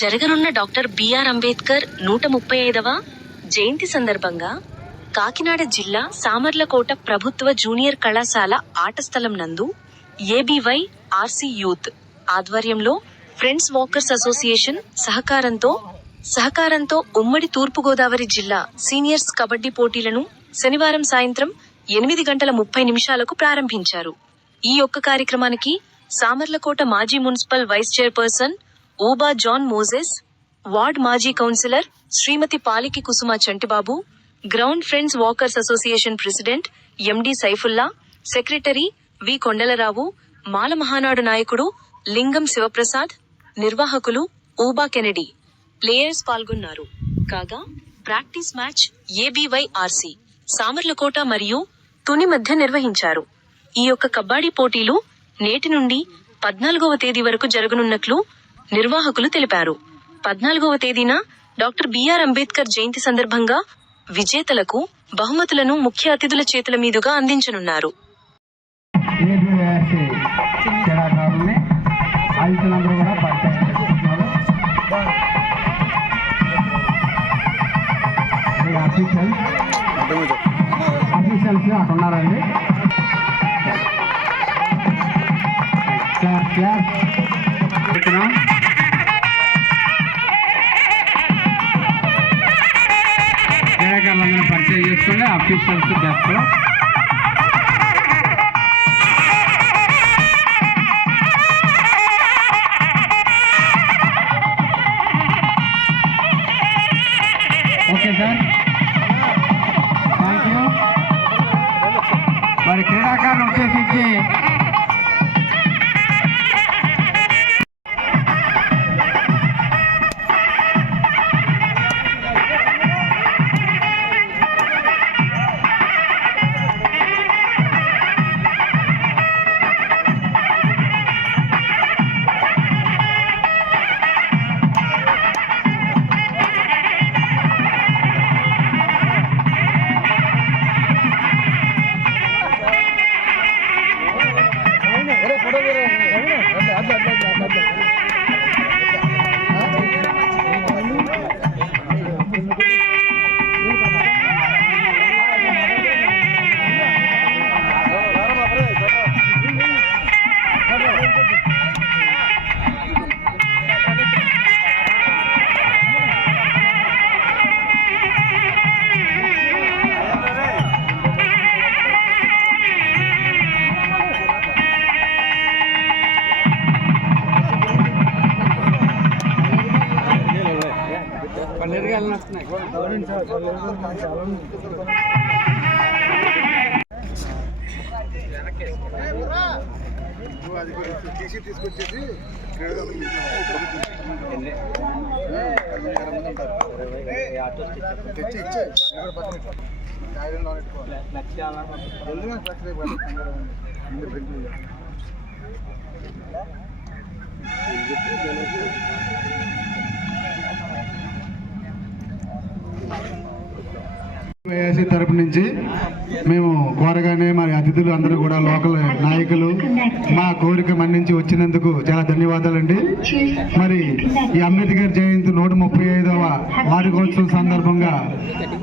జరగనున్న doctor BR Ambedkar 135వ జయంతి సందర్భంగా కాకినాడ జిల్లా సామర్లకోట ప్రభుత్వ జూనియర్ కళాశాల ఆట స్థలం నందు ఏబీవై ఆర్సీ యూత్ ఆధ్వర్యంలో ఫ్రెండ్స్ వాకర్స్ అసోసియేషన్ సహకారంతో ఉమ్మడి తూర్పుగోదావరి జిల్లా సీనియర్స్ కబడ్డీ పోటీలను శనివారం సాయంత్రం 8:30 ప్రారంభించారు. ఈ యొక్క కార్యక్రమానికి సామర్లకోట మాజీ municipal vice chairperson Uba John Moses, ward మాజీ councillor Srimati Paliki Kusuma Chantibabu, ground friends walkers association president MD Saifulla, secretary V Kondalarao, Mala Mahanadu నాయకుడు లింగం శివప్రసాద్, నిర్వాహకులు ఊబా కెనెడీ, ప్లేయర్స్ పాల్గొన్నారు. కాగా practice match ABY RC Samarlakota మరియు తుని మధ్య నిర్వహించారు. ఈ యొక్క కబడ్డీ పోటీలు నేటి నుండి 14వ తేదీ వరకు జరగనున్నట్లు నిర్వాహకులు తెలిపారు. 14వ తేదీన డాక్టర్ బిఆర్ అంబేద్కర్ జయంతి సందర్భంగా విజేతలకు బహుమతులను ముఖ్య అతిథుల చేతుల మీదుగా అందించనున్నారు. క్రీడాకారులందరూ పరిచయం చేసుకోండి. Officials best okay sir, thank you. మరి క్రీడాకారులు ఉద్దేశించి తీసుకొచ్చేసి తెచ్చి ఇచ్చే ఏఐసీ తరపు నుంచి మేము కోరగానే మరి అతిథులు అందరూ కూడా లోకల్ నాయకులు మా కోరిక మన్నించి వచ్చినందుకు చాలా ధన్యవాదాలండి. మరి ఈ అంబేద్కర్ జయంతి 135వ వార్షికోత్సవం సందర్భంగా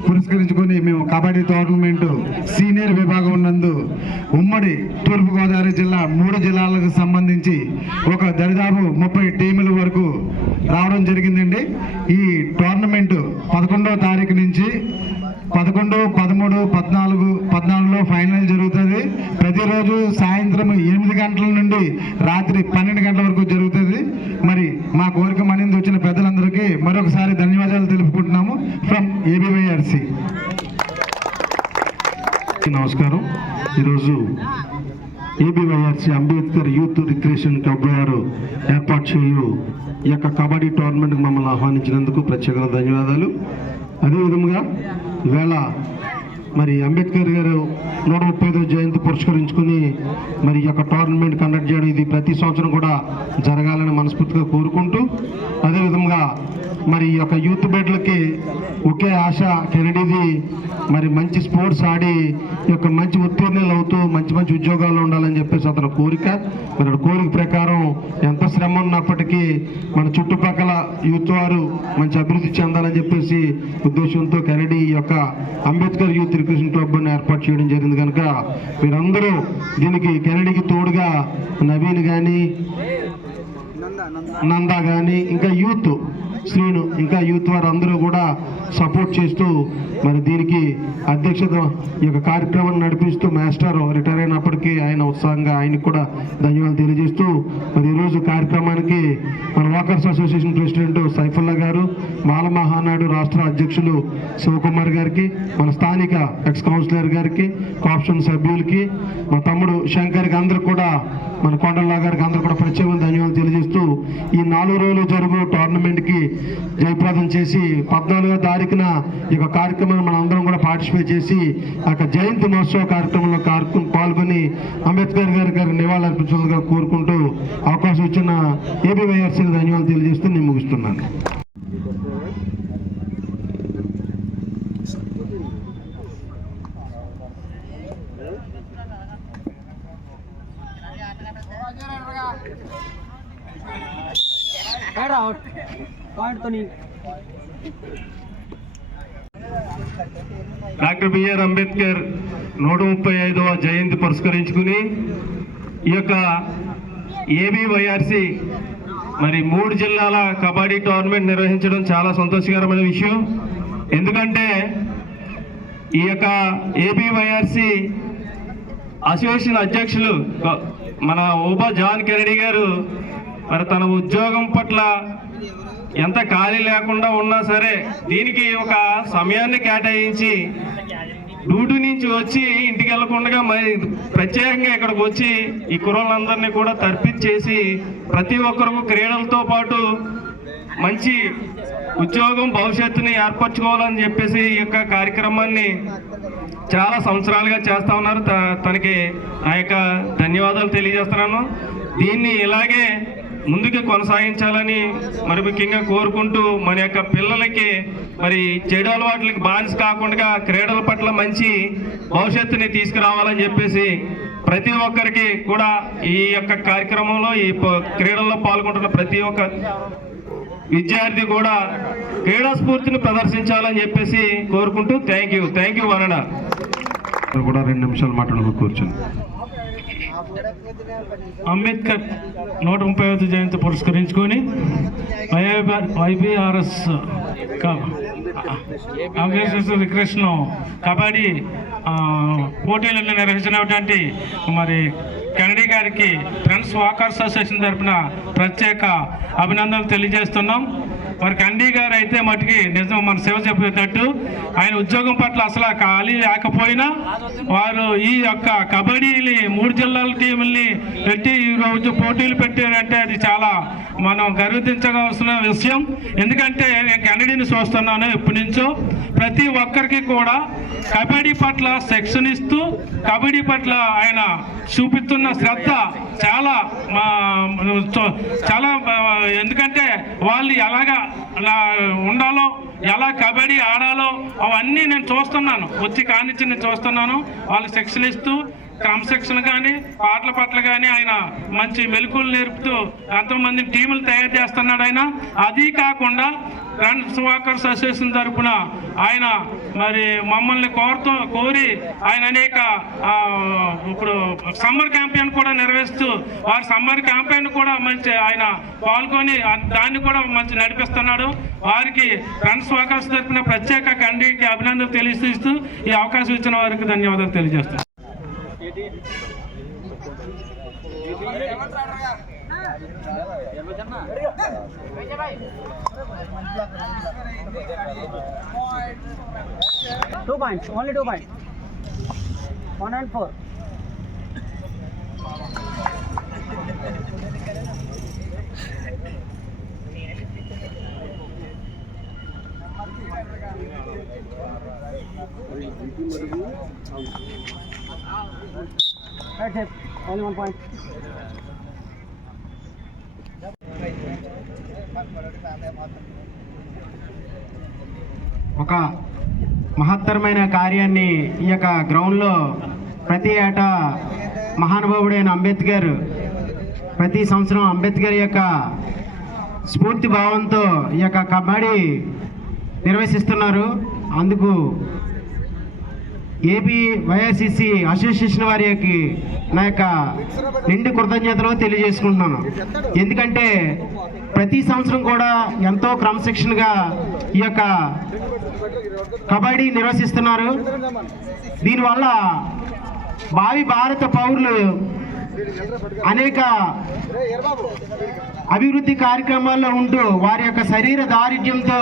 పురస్కరించుకొని మేము కబడ్డీ టోర్నమెంట్ సీనియర్ విభాగం నందు ఉమ్మడి తూర్పుగోదావరి జిల్లా 3 జిల్లాలకు సంబంధించి ఒక దరిదాపు 30 టీముల వరకు రావడం జరిగిందండి. ఈ టోర్నమెంట్ 11వ తారీఖు నుంచి 11, 13, 14లో ఫైనల్ జరుగుతుంది. ప్రతిరోజు సాయంత్రం 8 గంటల నుండి రాత్రి 12 గంటల వరకు జరుగుతుంది. మరి మా కోరిక మనింది వచ్చిన పెద్దలందరికీ మరొకసారి ధన్యవాదాలు తెలుపుకుంటున్నాము ఫ్రమ్ ఏబీవైఆర్సీ. నమస్కారం. ఈరోజు ఏబీవైఆర్సీ అంబేద్కర్ యూత్ రిక్రియేషన్ క్లబ్ వారు ఏర్పాటు చేయు ఈ యొక్క కబడ్డీ టోర్నమెంట్కి మమ్మల్ని ఆహ్వానించినందుకు ప్రత్యేక ధన్యవాదాలు. అదేవిధంగా ఈవేళ మరి అంబేద్కర్ గారు 135వ జయంతి పురస్కరించుకుని మరి ఈ యొక్క టోర్నమెంట్ కండక్ట్ చేయడం ఇది ప్రతి సంవత్సరం కూడా జరగాలని మనస్ఫూర్తిగా కోరుకుంటూ, అదేవిధంగా మరి ఈ యొక్క యూత్ బిడ్డలకి ఒకే ఆశ, కెనడీది మరి మంచి స్పోర్ట్స్ ఆడి ఈ యొక్క మంచి ఉత్తీర్ణులు అవుతూ మంచి మంచి ఉద్యోగాల్లో ఉండాలని చెప్పేసి అతని కోరిక. మరి కోరిక ప్రకారం ఎంత శ్రమ ఉన్నప్పటికీ మన చుట్టుపక్కల యూత్ వారు మంచి అభివృద్ధి చెందాలని చెప్పేసి ఉద్దేశంతో కెనడీ ఈ యొక్క అంబేద్కర్ యూత్ రిక్రూషన్ క్లబ్ ని ఏర్పాటు చేయడం జరిగింది. కనుక మీరందరూ దీనికి కెనడీకి తోడుగా నవీన్ కానీ, నందా కానీ, ఇంకా యూత్ శ్రీను, ఇంకా యూత్ వారు అందరూ కూడా సపోర్ట్ చేస్తూ మరి దీనికి అధ్యక్షత ఈ యొక్క కార్యక్రమాన్ని నడిపిస్తూ మాస్టర్ రిటైర్ అయినప్పటికీ ఆయన ఉత్సాహంగా ఆయనకు కూడా ధన్యవాదాలు తెలియజేస్తూ, మరి ఈరోజు కార్యక్రమానికి మన వాకర్స్ అసోసియేషన్ ప్రెసిడెంట్ సైఫుల్లా గారు, మాల మహానాడు రాష్ట్ర అధ్యక్షులు శివకుమార్ గారికి, మన స్థానిక ఎక్స్ కౌన్సిలర్ గారికి, కాప్షన్ సభ్యులకి, మా తమ్ముడు శంకర్కి అందరూ కూడా, మన కొండల్లా గారికి అందరూ కూడా ప్రత్యేకంగా ధన్యవాదాలు తెలియజేస్తూ ఈ 4 రోజులు జరుగు టోర్నమెంట్కి జయప్రదం చేసి 14వ తారీఖున ఈ యొక్క కార్యక్రమాన్ని మనం అందరం కూడా పార్టిసిపేట్ చేసి ఆ జయంతి మహోత్సవ కార్యక్రమంలో పాల్గొని అంబేద్కర్ గారికి నివాళులర్పించాలని కోరుకుంటూ అవకాశం ఇచ్చిన ఏబీవైఆర్సీకి ధన్యవాదాలు తెలియజేస్తూ నేను ముగిస్తున్నాను. డాక్టర్ బిఆర్ అంబేద్కర్ 135వ జయంతి పురస్కరించుకుని ఈ యొక్క ఏబీవైఆర్సీ మరి 3 జిల్లాల కబడ్డీ టోర్నమెంట్ నిర్వహించడం చాలా సంతోషకరమైన విషయం. ఎందుకంటే ఈ యొక్క ఏబీవైఆర్సీ అసోసియేషన్ అధ్యక్షులు మన ఊబా జాన్ కెనడీ గారు మరి తన ఉద్యోగం పట్ల ఎంత ఖాళీ లేకుండా ఉన్నా సరే దీనికి ఒక సమయాన్ని కేటాయించి డ్యూటీ నుంచి వచ్చి ఇంటికి వెళ్ళకుండా మరి ప్రత్యేకంగా ఇక్కడికి వచ్చి ఈ కుర్రోళ్ళందరినీ కూడా తర్పిచ్చేసి ప్రతి ఒక్కరికి క్రీడలతో పాటు మంచి ఉద్యోగం భవిష్యత్తుని ఏర్పరచుకోవాలని చెప్పేసి ఈ యొక్క కార్యక్రమాన్ని చాలా సంవత్సరాలుగా చేస్తా ఉన్నారు. తనకి నా యొక్క ధన్యవాదాలు తెలియజేస్తున్నాను. దీన్ని ఇలాగే ముందుకు కొనసాగించాలని మరి ముఖ్యంగా కోరుకుంటూ మన యొక్క పిల్లలకి మరి చెడు అలవాట్లకి బానిస కాకుండా క్రీడల పట్ల మంచి భవిష్యత్తుని తీసుకురావాలని చెప్పేసి ప్రతి ఒక్కరికి కూడా ఈ యొక్క కార్యక్రమంలో ఈ క్రీడల్లో పాల్గొంటున్న ప్రతి ఒక్క విద్యార్థి కూడా క్రీడా స్ఫూర్తిని ప్రదర్శించాలని చెప్పేసి కోరుకుంటూ థ్యాంక్ యూ వరణ కూడా 2 నిమిషాలు మాట్లాడుతూ కూర్చొని. అంబేద్కర్ 135వ జయంతి పురస్కరించుకొని వైబీఆర్ఎస్ రిక్రెషన్ కబడ్డీ పోటీలను నిర్వహించినటువంటి మరి కెనడీ గారికి ఫ్రెండ్స్ వాకర్స్ అసోసియేషన్ తరఫున ప్రత్యేక అభినందనలు తెలియజేస్తున్నాం. మరి కెనడీ గారు అయితే మటుకి నిజం మన సేవ చెప్పేటట్టు ఆయన ఉద్యోగం పట్ల అసలు ఖాళీ లేకపోయినా వారు ఈ యొక్క కబడ్డీని 3 జిల్లాల టీముల్ని పెట్టి ఈరోజు పోటీలు పెట్టారంటే అది చాలా మనం గర్వించవలసిన విషయం. ఎందుకంటే నేను కెనడీని చూస్తున్నాను ఎప్పటి నుంచో. ప్రతి ఒక్కరికి కూడా కబడ్డీ పట్ల శిక్షణ ఇస్తూ కబడ్డీ పట్ల ఆయన చూపిస్తున్న శ్రద్ధ చాలా చాలా ఎందుకంటే వాళ్ళు ఎలాగా ఉండాలో, ఎలా కబడ్డీ ఆడాలో అవన్నీ నేను చూస్తున్నాను. వచ్చి కానిచ్చి నేను చూస్తున్నాను. వాళ్ళు శిక్షణ ఇస్తూ క్రమశిక్షణ కానీ పాటల పట్ల కానీ ఆయన మంచి మెలకువలు నేర్పుతూ ఎంతోమంది టీములు తయారు చేస్తున్నాడు ఆయన. అది కాకుండా ఫ్రెండ్స్ వాకర్స్ అసోసియేషన్ తరఫున ఆయన మరి మమ్మల్ని కోరి ఆయన అనేక ఇప్పుడు సమ్మర్ క్యాంపెయిన్ కూడా నిర్వహిస్తూ వారి సమ్మర్ క్యాంపెయిన్ కూడా మంచి ఆయన పాల్గొని దాన్ని కూడా మంచి నడిపిస్తున్నాడు. వారికి ఫ్రెండ్స్ వాకర్స్ తరఫున ప్రత్యేక కెనడీకి అభినందనలు తెలియజేస్తూ ఈ అవకాశం ఇచ్చిన వారికి ధన్యవాదాలు తెలియజేస్తున్నాను. 2 points, only 2 points. 1 and 4. మరుగు accept. Only 1 point. ఒక మహత్తరమైన కార్యాన్ని ఈ యొక్క గ్రౌండ్లో ప్రతి ఏటా మహానుభావుడైన అంబేద్కర్ ప్రతి సంవత్సరం అంబేద్కర్ యొక్క స్ఫూర్తి భావంతో ఈ యొక్క కబడ్డీ నిర్వహిస్తున్నారు. అందుకు ఏపీ వైఆర్సిసి అసోసియేషన్ వారికి నా యొక్క నిండు కృతజ్ఞతలు తెలియజేసుకుంటున్నాను. ఎందుకంటే ప్రతి సంవత్సరం కూడా ఎంతో క్రమశిక్షణగా ఈ యొక్క కబడ్డీ నిర్వహిస్తున్నారు. దీనివల్ల భావి భారత పౌరులు అనేక అభివృద్ధి కార్యక్రమాల్లో ఉంటూ వారి యొక్క శరీర దారిద్ర్యంతో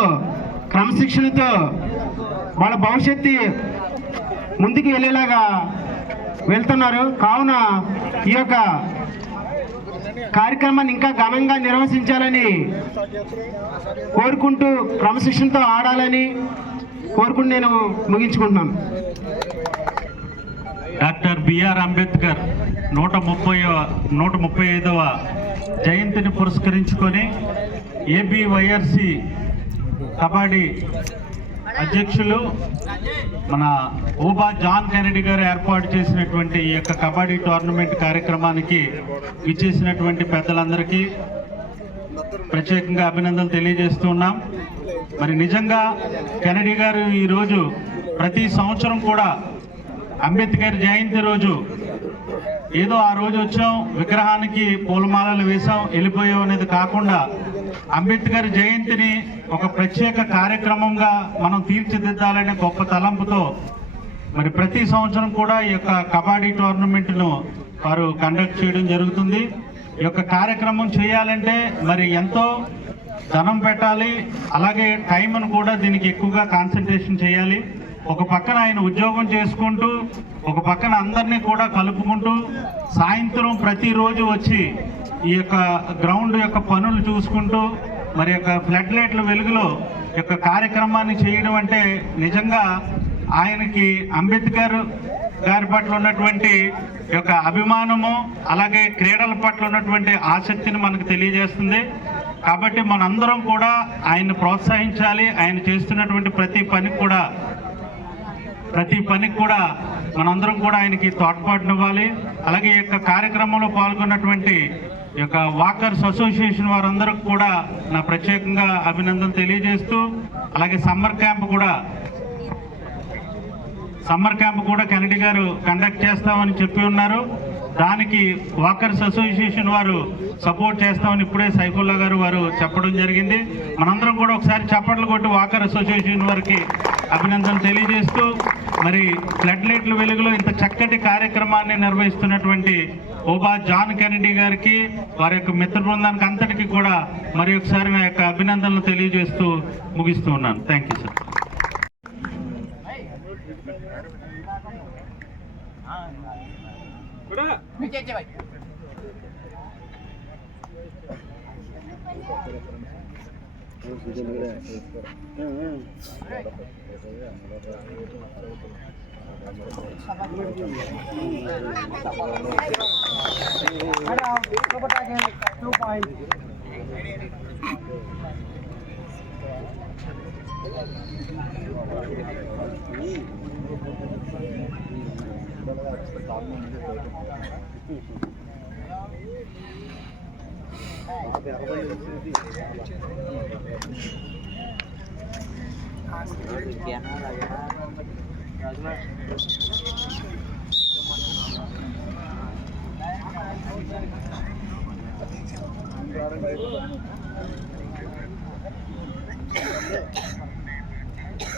క్రమశిక్షణతో వాళ్ళ భవిష్యత్తు ముందుకు వెళ్ళేలాగా వెళ్తున్నారు. కావున ఈ యొక్క కార్యక్రమాన్ని ఇంకా ఘనంగా నిర్వహించాలని కోరుకుంటూ క్రమశిక్షణతో ఆడాలని కోరుకుంటూ నేను ముగించుకుంటున్నాను. డాక్టర్ బిఆర్ అంబేద్కర్ 135వ జయంతిని పురస్కరించుకొని ఏబీవైఆర్సి కబడ్డీ అధ్యక్షులు మన ఊబా జాన్ కెనడీ గారు ఏర్పాటు చేసినటువంటి ఈ యొక్క కబడ్డీ టోర్నమెంట్ కార్యక్రమానికి విచ్చేసినటువంటి పెద్దలందరికీ ప్రత్యేకంగా అభినందనలు తెలియజేస్తున్నాం. మరి నిజంగా కెనడీ గారు ఈరోజు ప్రతి సంవత్సరం కూడా అంబేద్కర్ జయంతి రోజు ఏదో ఆ రోజు వచ్చాం, విగ్రహానికి పూలమాలలు వేసాం, వెళ్ళిపోయాం అనేది కాకుండా అంబేద్కర్ జయంతిని ఒక ప్రత్యేక కార్యక్రమంగా మనం తీర్చిదిద్దాలనే గొప్ప తలంపుతో మరి ప్రతి సంవత్సరం కూడా ఈ యొక్క కబడ్డీ టోర్నమెంట్ను వారు కండక్ట్ చేయడం జరుగుతుంది. ఈ యొక్క కార్యక్రమం చేయాలంటే మరి ఎంతో ధనం పెట్టాలి, అలాగే టైంను కూడా దీనికి ఎక్కువగా కాన్సన్ట్రేషన్ చేయాలి. ఒక పక్కన ఆయన ఉద్యోగం చేసుకుంటూ ఒక పక్కన అందరినీ కూడా కలుపుకుంటూ సాయంత్రం ప్రతిరోజు వచ్చి ఈ యొక్క గ్రౌండ్ యొక్క పనులు చూసుకుంటూ మరి యొక్క ఫ్లడ్ లైట్ల వెలుగులో యొక్క కార్యక్రమాన్ని చేయడం అంటే నిజంగా ఆయనకి అంబేద్కర్ గారి పట్ల ఉన్నటువంటి యొక్క అభిమానము అలాగే క్రీడల పట్ల ఉన్నటువంటి ఆసక్తిని మనకు తెలియజేస్తుంది. కాబట్టి మనందరం కూడా ఆయన్ని ప్రోత్సహించాలి. ఆయన చేస్తున్నటువంటి ప్రతి పనికి కూడా మనందరం కూడా ఆయనకి తోడ్పాటునివ్వాలి. అలాగే ఈ యొక్క కార్యక్రమంలో పాల్గొన్నటువంటి ఈ యొక్క వాకర్స్ అసోసియేషన్ వారందరికీ కూడా నా ప్రత్యేకంగా అభినందనలు తెలియజేస్తూ, అలాగే సమ్మర్ క్యాంప్ కూడా కెనడీ గారు కండక్ట్ చేస్తామని చెప్పి ఉన్నారు. దానికి వాకర్స్ అసోసియేషన్ వారు సపోర్ట్ చేస్తామని ఇప్పుడే సైఫుల్లా గారు వారు చెప్పడం జరిగింది. మనందరం కూడా ఒకసారి చప్పట్లు కొట్టి వాకర్ అసోసియేషన్ వారికి అభినందనలు తెలియజేస్తూ, మరి ఫ్లడ్ లైట్ల వెలుగులో ఇంత చక్కటి కార్యక్రమాన్ని నిర్వహిస్తున్నటువంటి ఓబా జాన్ కెనడీ గారికి వారి యొక్క మిత్ర బృందానికి అంతటికీ కూడా మరి ఒకసారి నా యొక్క అభినందనలు తెలియజేస్తూ ముగిస్తూ ఉన్నాను. Thank you sir. Super tackle, 2 points.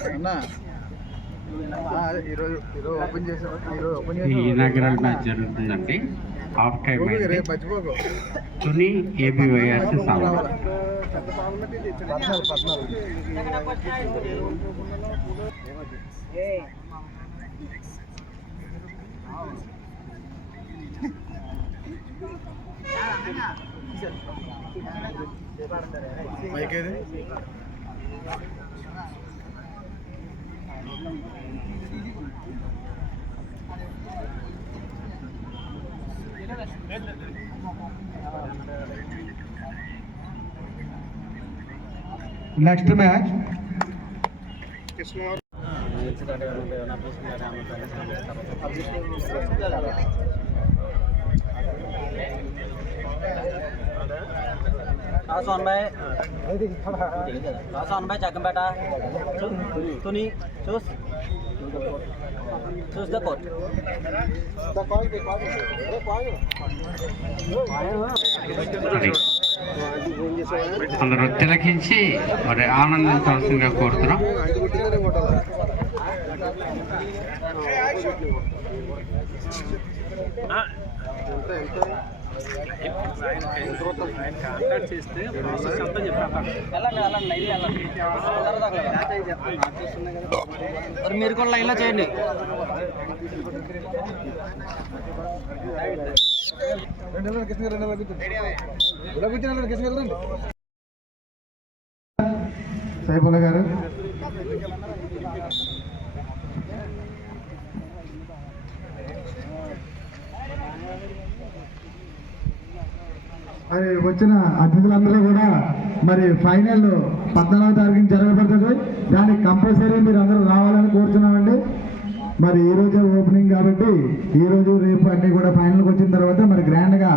అన్నా ఈరోజు ఓపెన్ చేసాం. ఈ ఇనాగ్రల్ మ్యాచ్ జరుగుతుందండి. హాఫ్ టైం అయితే మర్చిపోకు. తుని ఏబీవైఆర్సి సామర్. మైక్ ఏది? Next match Toss on by Chakampeta. Tuni, choose the court. అది అందరూ తిలకించి మరి ఆనందించవలసిందిగా కోరుతున్నాం. మీరు కూడా లైన్లో చేయండి. సైఫుల్లా గారు మరి వచ్చిన అతిథులందరూ కూడా మరి ఫైనల్ 14వ తారీఖున జరగబడుతుంది. దానికి కంపల్సరీ మీరు అందరూ రావాలని కోరుతున్నామండి. మరి ఈ రోజు ఓపెనింగ్ కాబట్టి ఈ రోజు రేపు అన్ని కూడా ఫైనల్కి వచ్చిన తర్వాత మరి గ్రాండ్గా